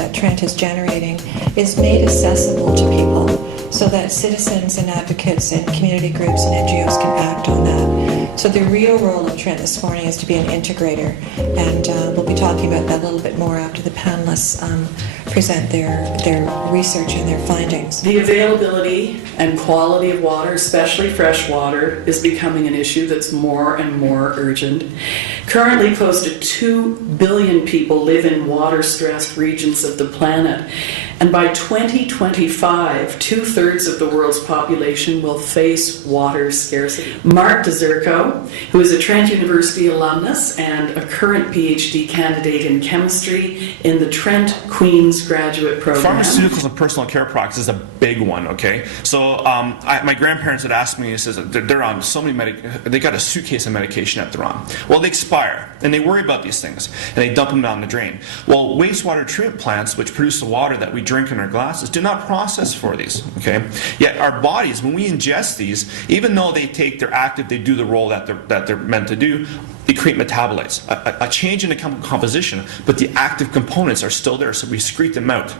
that Trent is generating is made accessible to people so that citizens and advocates and community groups and NGOs can act on that. So the real role of Trent this morning is to be an integrator, and we'll be talking about that a little bit more after the panelists present their research and their findings. The availability and quality of water, especially fresh water, is becoming an issue that's more and more urgent. Currently, close to 2 billion people live in water-stressed regions of the planet, and by 2025, 2/3 of the world's population will face water scarcity. Mark DeZerko, who is a Trent University alumnus and a current PhD candidate in chemistry in the Trent Queen's graduate program. Pharmaceuticals and personal care products is a big one, okay? So my grandparents had asked me, he says, they're on so many they got a suitcase of medication that they're on. Well, they expire, and they worry about these things, and they dump them down the drain. Well, wastewater treatment plants, which produce the water that we drink in our glasses, do not process for these, okay? Yet our bodies, when we ingest these, even though they they're active, they do the role that they're meant to do, they create metabolites, a change in the chemical composition, but the active components are still there, so we excrete them out,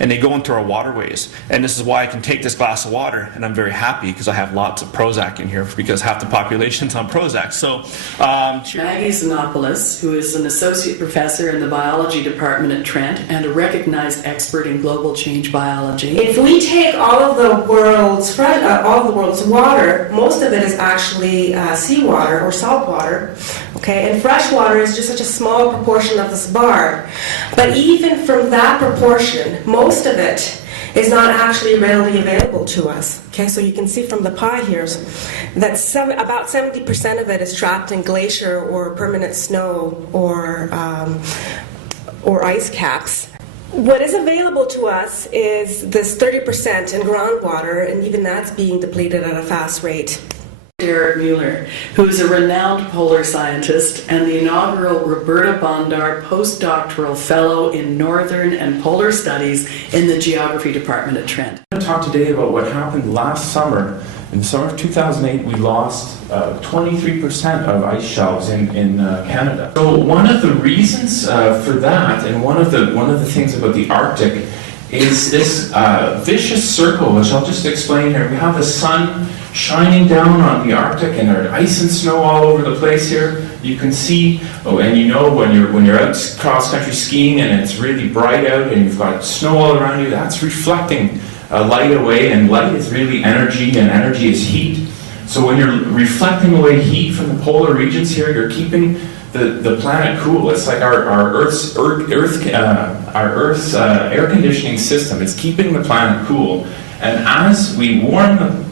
and they go into our waterways. And this is why I can take this glass of water, and I'm very happy because I have lots of Prozac in here, because half the population's on Prozac. So, Maggie Xenopoulos, who is an associate professor in the biology department at Trent and a recognized expert in global change biology. If we take all of the world's water, most of it is actually seawater or salt water. Okay, and fresh water is just such a small proportion of this bar. But even from that proportion, most of it is not actually readily available to us. Okay, so you can see from the pie here that about 70% of it is trapped in glacier or permanent snow or ice caps. What is available to us is this 30% in groundwater, and even that's being depleted at a fast rate. Derek Mueller, who is a renowned polar scientist and the inaugural Roberta Bondar postdoctoral fellow in Northern and Polar Studies in the Geography Department at Trent. I'm going to talk today about what happened last summer. In the summer of 2008, we lost 23% of ice shelves in Canada. So one of the reasons for that, and one of the things about the Arctic, is this vicious circle, which I'll just explain here. We have the sun shining down on the Arctic, and there's ice and snow all over the place here. You can see, and you know when you're out cross-country skiing and it's really bright out and you've got snow all around you, that's reflecting light away, and light is really energy, and energy is heat. So when you're reflecting away heat from the polar regions here, you're keeping the planet cool. It's like our Earth's air conditioning system. It's keeping the planet cool. And as we warm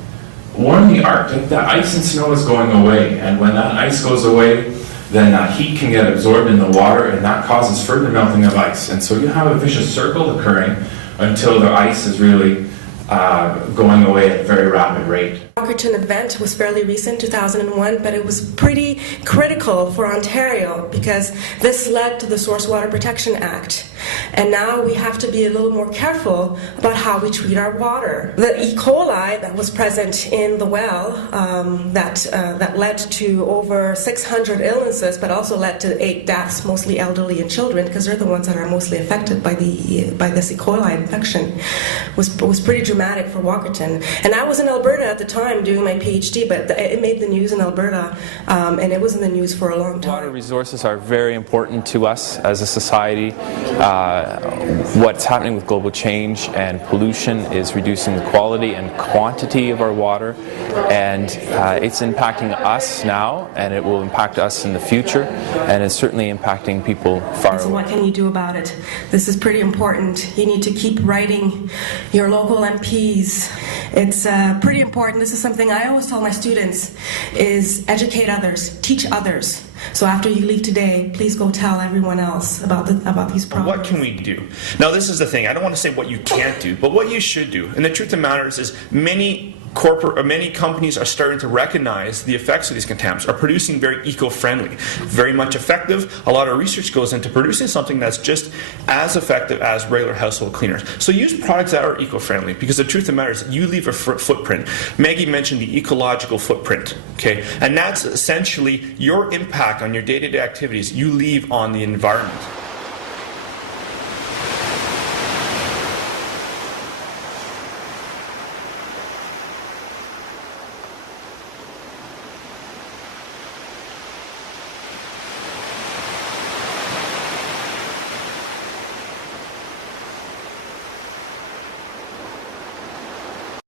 the Arctic, the ice and snow is going away. And when that ice goes away, then that heat can get absorbed in the water, and that causes further melting of ice. And so you have a vicious circle occurring until the ice is really going away at a very rapid rate. The Walkerton event was fairly recent, 2001, but it was pretty critical for Ontario because this led to the Source Water Protection Act. And now we have to be a little more careful about how we treat our water. The E. coli that was present in the well that led to over 600 illnesses, but also led to 8 deaths, mostly elderly and children, because they're the ones that are mostly affected by this E. coli infection, was pretty dramatic for Walkerton. And I was in Alberta at the time doing my PhD, but it made the news in Alberta, and it was in the news for a long time. Water resources are very important to us as a society. What's happening with global change and pollution is reducing the quality and quantity of our water, and it's impacting us now, and it will impact us in the future, and it's certainly impacting people far away. So what can you do about it? This is pretty important. You need to keep writing your local MPs. It's pretty important. This is something I always tell my students, is educate others, teach others. So after you leave today, please go tell everyone else about these problems. What can we do? Now, this is the thing. I don't want to say what you can't do, but what you should do. And the truth of the matter is many companies are starting to recognize the effects of these contaminants, are producing very eco-friendly, very much effective. A lot of research goes into producing something that's just as effective as regular household cleaners. So use products that are eco-friendly, because the truth of the matter is you leave a footprint. Maggie mentioned the ecological footprint, okay? And that's essentially your impact on your day-to-day activities you leave on the environment.